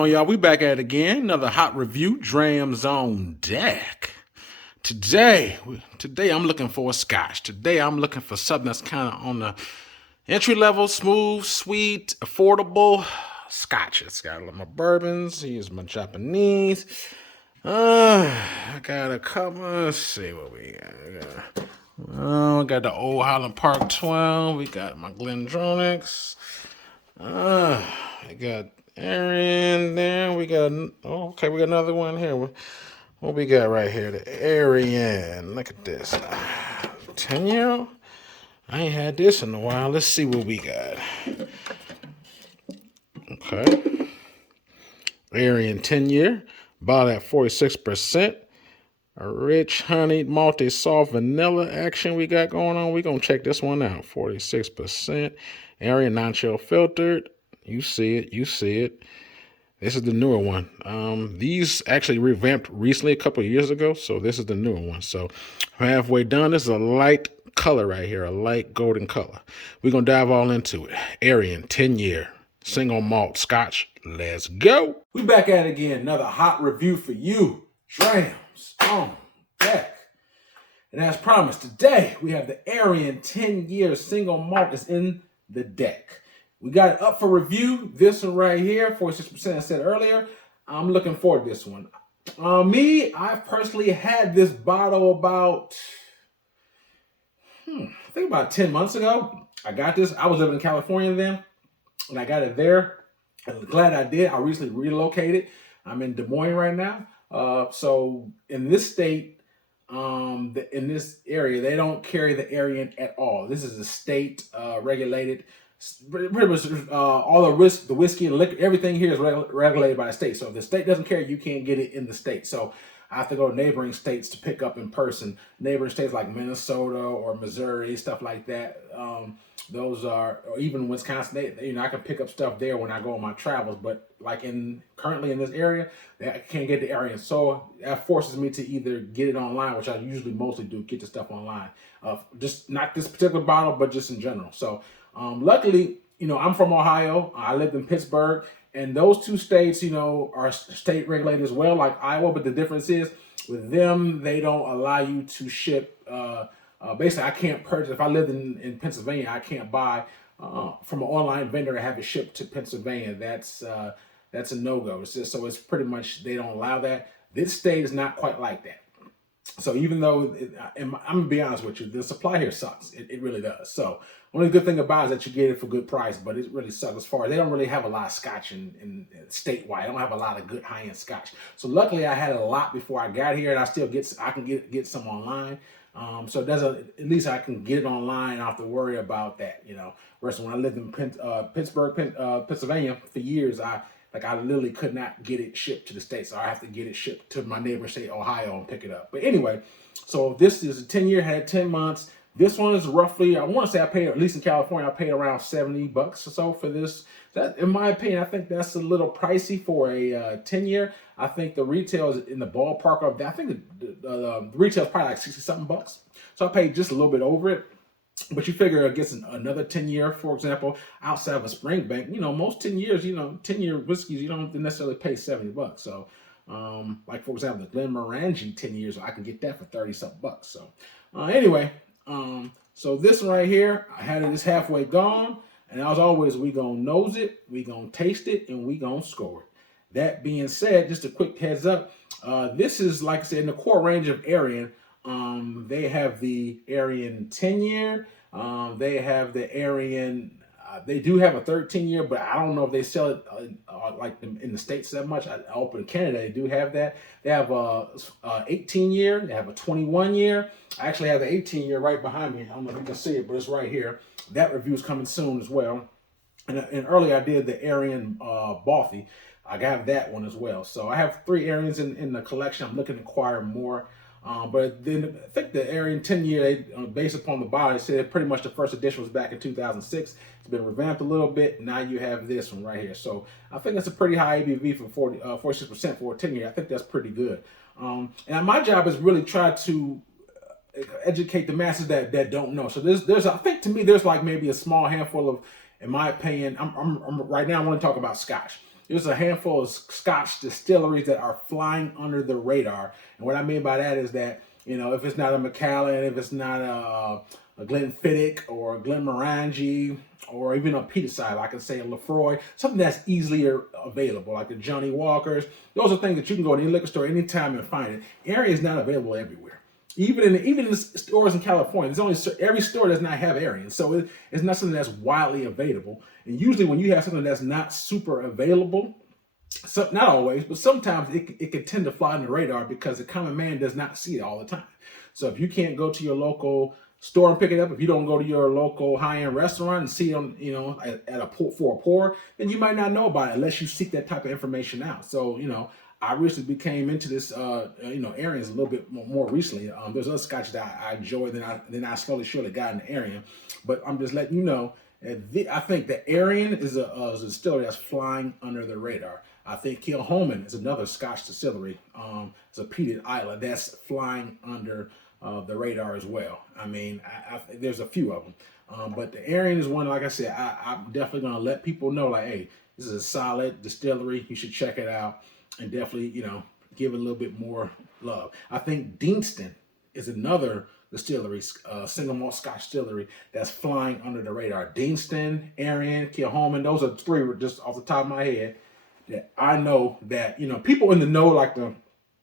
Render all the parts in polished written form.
on, y'all? We back at it again. Another hot review. Drams on deck. Today I'm looking for a scotch. Today I'm looking for something that's kind of on the entry level, smooth, sweet, affordable scotches. Got my bourbons. Here's my Japanese. I got a couple. Let's see what we got. We got the Old Highland Park 12. We got my Glendronix. I got Arran there. We got, we got another one here. What we got right here? The Arran. Look at this. 10-year. I ain't had this in a while. Let's see what we got. Okay. Arran 10-year. Bottle at 46%. A rich honeyed malty soft vanilla action we got going on. We're going to check this one out. 46%. Arran non-chill filtered. You see it. This is the newer one. These actually revamped recently, a couple of years ago. So this is the newer one. So halfway done. This is a light color right here. A light golden color. We're going to dive all into it. Arran 10-year. Single malt scotch. Let's go. We back at it again. Another hot review for you. Drams on deck. And as promised, today we have the Arran 10-year single malt is in the deck. We got it up for review. This one right here, 46% I said earlier. I'm looking forward to this one. I personally had this bottle about, I think about 10 months ago. I got this. I was living in California then, and I got it there. I'm glad I did. I recently relocated. I'm in Des Moines right now. So in this state, in this area, they don't carry the Arran at all. This is a state regulated. Pretty much all the whiskey and liquor, everything here is regulated by the state. So if the state doesn't carry, you can't get it in the state. So I have to go to neighboring states to pick up in person. Neighboring states like Minnesota or Missouri, stuff like that. Those are, or even Wisconsin. I can pick up stuff there when I go on my travels. But like currently in this area, I can't get the Arran. So that forces me to either get it online, which I usually mostly do, get the stuff online. Just not this particular bottle, but just in general. So luckily, I'm from Ohio. I lived in Pittsburgh, and those two states, are state regulated as well, like Iowa. But the difference is with them, they don't allow you to ship. Basically, I can't purchase. If I lived in Pennsylvania, I can't buy from an online vendor and have it shipped to Pennsylvania. That's a no-go. It's pretty much they don't allow that. This state is not quite like that. So even though, I'm going to be honest with you, the supply here sucks. It really does. So only good thing about it is that you get it for good price, but it really sucks as far as they don't really have a lot of scotch in statewide. I don't have a lot of good high-end scotch. So luckily I had a lot before I got here, and I can get some online. So it doesn't, at least I can get it online. I don't have to worry about that, Whereas when I lived in Pittsburgh, Pennsylvania for years, I literally could not get it shipped to the States. So I have to get it shipped to my neighbor state, Ohio, and pick it up. But anyway, so this is a 10-year, had 10 months. This one is roughly, I want to say I paid, at least in California, I paid around $70 or so for this. That, in my opinion, I think that's a little pricey for a 10-year. I think the retail is in the ballpark of that. I think the retail is probably like 60-something bucks. So I paid just a little bit over it. But you figure it gets another 10-year, for example, outside of a spring bank. Most 10 years, 10-year whiskeys, you don't necessarily pay $70. So, like for example, the Glenmorangie 10 years, I can get that for 30-something bucks. So, anyway, so this one right here, I had it this halfway gone, and as always, we gonna nose it, we gonna taste it, and we gonna score it. That being said, just a quick heads up, this is, like I said, in the core range of Arran. They have the Arran 10-year. They have the Arran. They do have a 13-year, but I don't know if they sell it like in the States that much. I open in Canada, they do have that. They have a 18-year. They have a 21-year. I actually have the 18-year right behind me. I don't know if you can see it, but it's right here. That review is coming soon as well. And earlier I did the Arran Bothy. I got that one as well. So I have 3 Arrans in the collection. I'm looking to acquire more. But then I think the Arran 10-year, based upon the bottle, they said pretty much the first edition was back in 2006. It's been revamped a little bit. Now you have this one right here. So I think that's a pretty high ABV for 46% for a 10-year. I think that's pretty good. And my job is really try to educate the masses that don't know. So there's I think to me there's like maybe a small handful of, in my opinion, I'm right now I want to talk about Scotch. there's a handful of Scotch distilleries that are flying under the radar. And what I mean by that is that, if it's not a Macallan, if it's not a Glenfiddich or a Glenmorangie, or even a peated side, like I can say a Lefroy, something that's easily available, like the Johnny Walkers. Those are things that you can go to any liquor store anytime and find it. Arran is not available everywhere. Even in the stores in California, there's only every store does not have Arran, so it's not something that's widely available. And usually, when you have something that's not super available, not always, but sometimes it can tend to fly on the radar because the common man does not see it all the time. So if you can't go to your local store and pick it up, if you don't go to your local high-end restaurant and see it on, at a pour, then you might not know about it unless you seek that type of information out. So, I recently became into this, Arran's a little bit more recently. There's other scotch that I enjoy than I slowly surely got into Arran. But I'm just letting you know, I think that Arran is a distillery that's flying under the radar. I think Kilchoman is another Scotch distillery. It's a peated island that's flying under the radar as well. I mean, there's a few of them. But the Arran is one, like I said, I'm definitely going to let people know, like, hey, this is a solid distillery. You should check it out and definitely, give it a little bit more love. I think Deanston is another distillery, single malt Scotch distillery that's flying under the radar. Deanston, Arran, Kilchoman, those are three just off the top of my head that I know that, people in the know, like the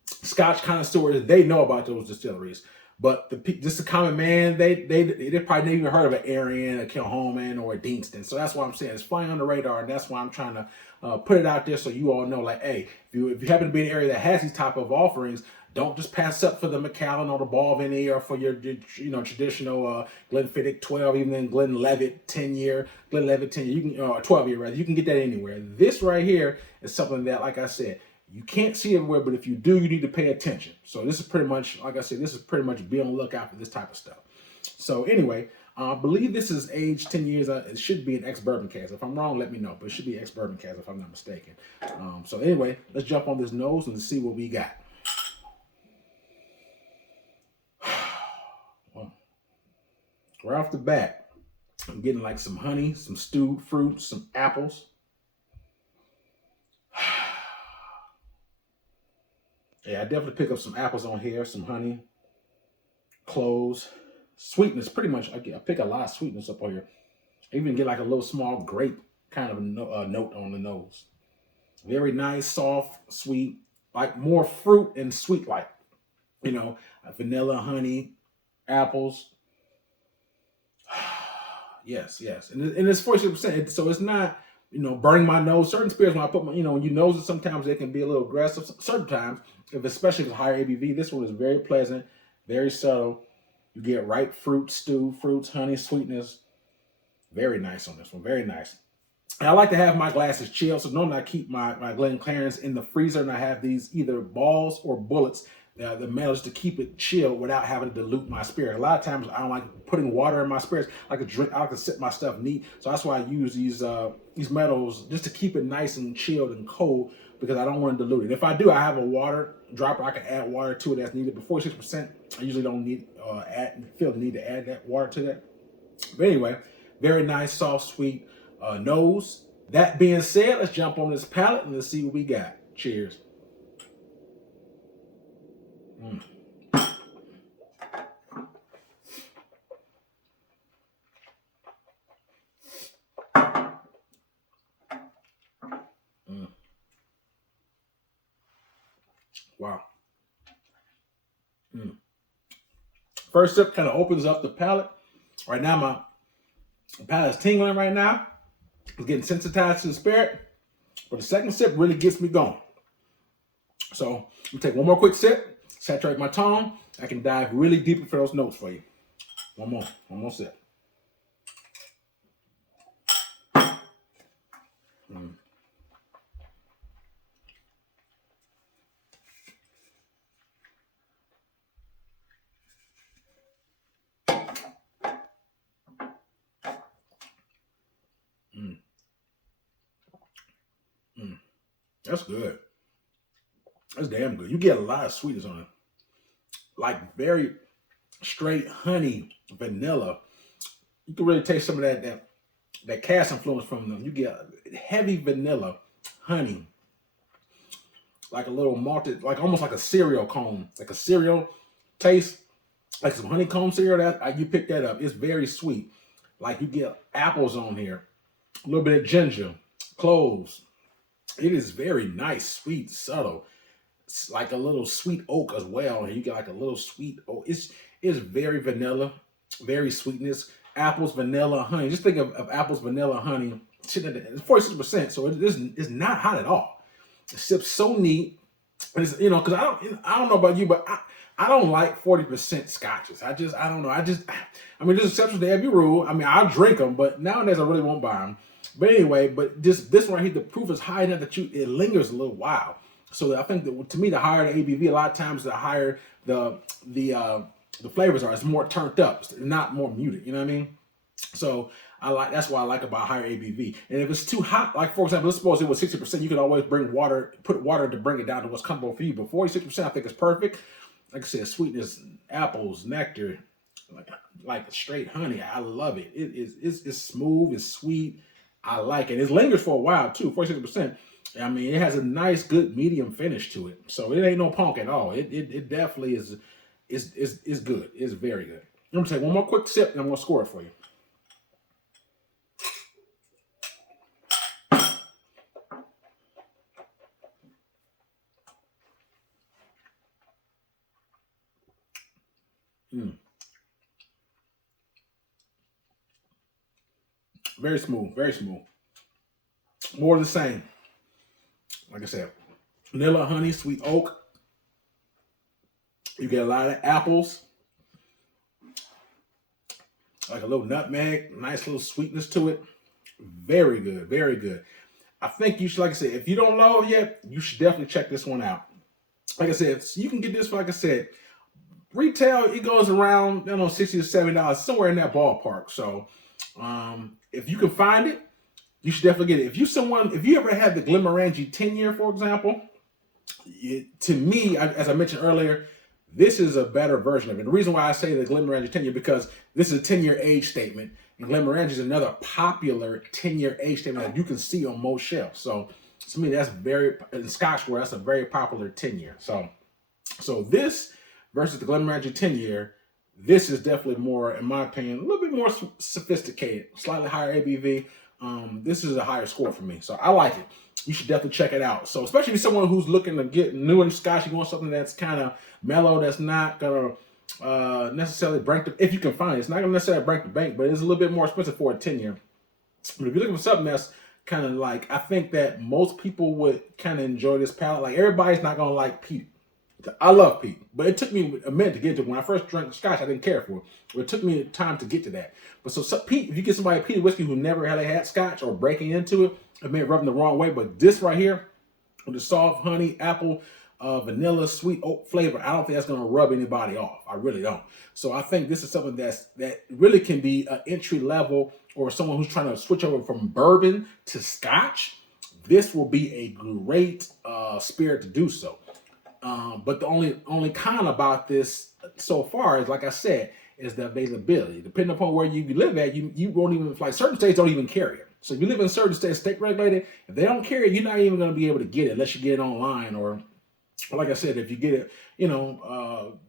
Scotch connoisseurs, they know about those distilleries. But just the common man, they probably never even heard of an Arran, a Kilchoman, or a Deanston. So that's why I'm saying it's flying on the radar, and that's why I'm trying to put it out there so you all know, like, hey, if you happen to be in an area that has these type of offerings, don't just pass up for the Macallan or the Balvenie or for your traditional Glenfiddich 12, even then Glenlivet 10-year, you can 12-year rather. You can get that anywhere. This right here is something that, like I said, you can't see everywhere, but if you do, you need to pay attention. So this is pretty much, like I said, this is pretty much be on the lookout for this type of stuff. So anyway, I believe this is aged 10 years. It should be an ex-bourbon cask. If I'm wrong, let me know. But it should be ex-bourbon cask if I'm not mistaken. So anyway, let's jump on this nose and see what we got. Well, right off the bat, I'm getting like some honey, some stewed fruit, some apples. Yeah, I definitely pick up some apples on here, some honey, cloves, sweetness. Pretty much, I pick a lot of sweetness up on here. I even get like a little small grape kind of note on the nose. Very nice, soft, sweet, like more fruit and sweet, like, vanilla, honey, apples. Yes. And it's 40%. So it's not, burning my nose. Certain spirits, when I put my, when you nose it, sometimes they can be a little aggressive. Certain times, especially if it's higher ABV, this one is very pleasant, very subtle. You get ripe fruit, stewed fruits, honey, sweetness. Very nice on this one, very nice. And I like to have my glasses chilled, so normally I keep my Glenclarens in the freezer, and I have these either balls or bullets, the metals, to keep it chilled without having to dilute my spirit. A lot of times I don't like putting water in my spirits. I like to drink, I like to sit my stuff neat. So that's why I use these metals just to keep it nice and chilled and cold, because I don't want to dilute it. If I do, I have a water dropper. I can add water to it that's needed. Before 6%, I usually don't feel the need to add that water to that. But anyway, very nice, soft, sweet nose. That being said, let's jump on this palate and let's see what we got. Cheers. Mm. Mm. Wow. Mm. First sip kind of opens up the palate. Right now, my palate is tingling right now. I'm getting sensitized to the spirit. But the second sip really gets me going. So I'm gonna take one more quick sip, saturate my tongue. I can dive really deep for those notes for you. One more sip. Mm. Mm. Mm. That's good. That's damn good. You get a lot of sweetness on it. Like very straight honey, vanilla. You can really taste some of that cask influence from them. You get heavy vanilla, honey, like a little malted, like almost like a cereal cone, like a cereal taste, like some honeycomb cereal. That you pick that up. It's very sweet. Like you get apples on here, a little bit of ginger, cloves. It is very nice, sweet, subtle. It's like a little sweet oak as well, and you get like a little sweet oak. It's very vanilla, very sweetness. Apples, vanilla, honey. Just think of apples, vanilla, honey. It's 46%, so it's not hot at all. It sips so neat. And it's, because I don't know about you, but I don't like 40% scotches. I don't know. I mean, there's exceptions to every rule. I mean, I'll drink them, but nowadays I really won't buy them. But anyway, this one right here, the proof is high enough that it lingers a little while. So I think that to me, the higher the ABV, a lot of times the higher the flavors are. It's more turned up, it's not more muted. You know what I mean? So that's what I like about higher ABV. And if it's too hot, like for example, let's suppose it was 60%, you could always put water to bring it down to what's comfortable for you. But 46%, I think is perfect. Like I said, sweetness, apples, nectar, like straight honey. I love it. It's smooth, it's sweet. I like it. It lingers for a while too. 46%. I mean, it has a nice, good medium finish to it. So it ain't no punk at all. It definitely is good. It's very good. I'm gonna take one more quick sip and I'm gonna score it for you. Very smooth, very smooth. More of the same. Like I said, vanilla, honey, sweet oak. You get a lot of apples, like a little nutmeg, nice little sweetness to it. Very good, very good. I think you should, like I said, if you don't know it yet, you should definitely check this one out. Like I said, you can get this for, like I said, retail, it goes around, $60 to $70, somewhere in that ballpark. So if you can find it, you should definitely get it. If you ever had the Glenmorangie 10-year, for example, to me, as I mentioned earlier, this is a better version of it. The reason why I say the Glenmorangie 10-year, because this is a 10-year age statement, and Glenmorangie is another popular 10-year age statement that you can see on most shelves. So to me, that's in Scotch world, that's a very popular 10-year. So this versus the Glenmorangie 10-year, this is definitely more, in my opinion, a little bit more sophisticated, slightly higher ABV. This is a higher score for me, so I like it. You should definitely check it out. So especially if you're someone who's looking to get new in Scotch, you want something that's kind of mellow, that's not gonna necessarily break if you can find it. It's not gonna necessarily break the bank, but it's a little bit more expensive for a 10-year. But if you're looking for something that's kind of like, I think that most people would kind of enjoy this palate. Like everybody's not gonna like peat. I love peat, but it took me a minute to get to it. When I first drank Scotch, I didn't care for it. But it took me time to get to that. But so peat, if you get somebody a peated whiskey who never had Scotch or breaking into it, it may rub them the wrong way. But this right here, with the soft honey, apple, vanilla, sweet oak flavor, I don't think that's going to rub anybody off. I really don't. So I think this is something that really can be an entry level, or someone who's trying to switch over from bourbon to Scotch. This will be a great spirit to do so. But the only con about this so far is, like I said, is the availability. Depending upon where you live at, you won't even, like certain states don't even carry it. So if you live in certain states, state regulated, if they don't carry it, you're not even going to be able to get it unless you get it online, or like I said, if you get it,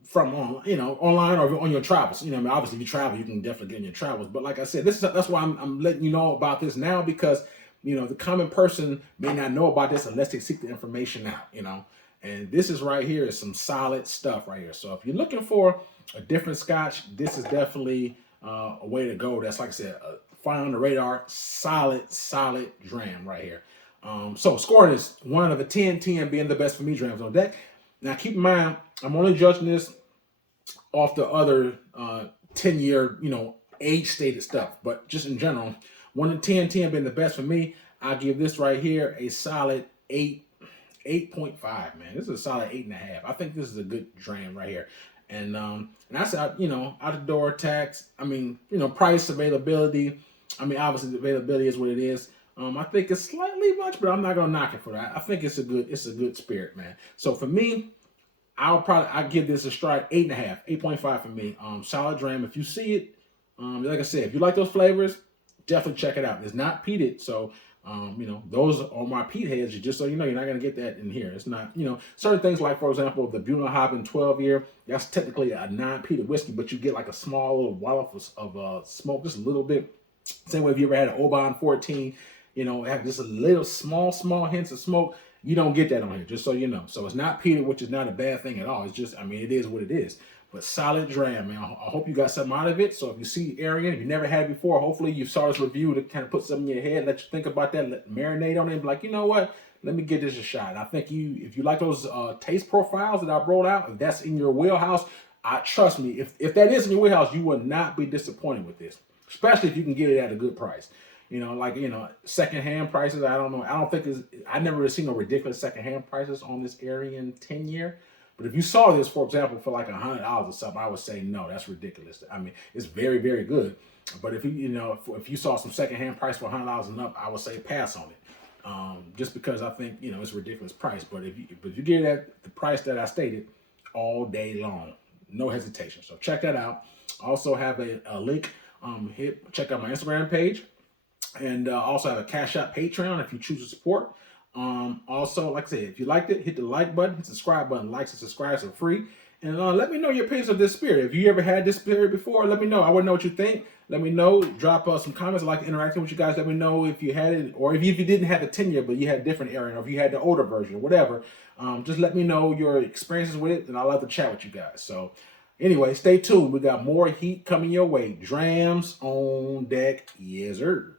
from online or on your travels. Obviously if you travel, you can definitely get in your travels. But like I said, that's why I'm letting you know about this now, because the common person may not know about this unless they seek the information out. And this is right here is some solid stuff right here. So if you're looking for a different Scotch, this is definitely a way to go. That's, like I said, fly on the radar, solid dram right here. So scoring is 1 out of a 10 being the best for me drams on deck. Now keep in mind, I'm only judging this off the other 10-year, age stated stuff. But just in general, 1 to 10 being the best for me, I give this right here a solid 8.5, man. This is a solid 8.5. I think this is a good dram right here. And that's out the door tax. I mean, price, availability. I mean, obviously the availability is what it is. I think it's slightly much, but I'm not gonna knock it for that. I think it's a good spirit, man. So for me, I give this a stride 8.5, 8.5 for me. Solid dram. If you see it, like I said, if you like those flavors, definitely check it out. It's not peated, so You know, those are my peat heads. Just so you know, you're not going to get that in here. It's not, you know, certain things like, for example, the Bunnahabhain 12-year, that's technically a non-peated whiskey, but you get like a small little wallop of smoke, just a little bit. Same way if you ever had an Oban 14, you know, have just a little small hints of smoke. You don't get that on here, just so you know. So it's not peated, which is not a bad thing at all. It's just, I mean, it is what it is. But solid dram, man. I hope you got something out of it. So if you see Arran, if you never had it before, hopefully you saw this review to kind of put something in your head, let you think about that, let marinate on it, and be like, you know what? Let me give this a shot. And I think if you like those taste profiles that I brought out, if that's in your wheelhouse, trust me, if that is in your wheelhouse, you will not be disappointed with this, especially if you can get it at a good price. You know, like, you know, secondhand prices, I don't know. I never really seen no ridiculous secondhand prices on this Arran 10-year. But if you saw this, for example, for like $100 or something, I would say, no, that's ridiculous. I mean, it's very, very good. But if if you saw some secondhand price for $100 and up, I would say pass on it. Just because I think, you know, it's a ridiculous price. But if you get it at the price that I stated, all day long, no hesitation. So check that out. Also have a link. Check out my Instagram page. And also have a Cash App Patreon if you choose to support. Also, like I said, if you liked it, hit the like button, hit the subscribe button. Likes and subscribes are free. And let me know your opinions of this spirit. If you ever had this spirit before, let me know. I want to know what you think. Let me know. Drop some comments. I like interacting with you guys. Let me know if you had it, or if you didn't have the 10-year, but you had a different Arran, or if you had the older version, or whatever. Just let me know your experiences with it, and I'd love to chat with you guys. So anyway, stay tuned. We got more heat coming your way. Drams on deck. Yes, sir.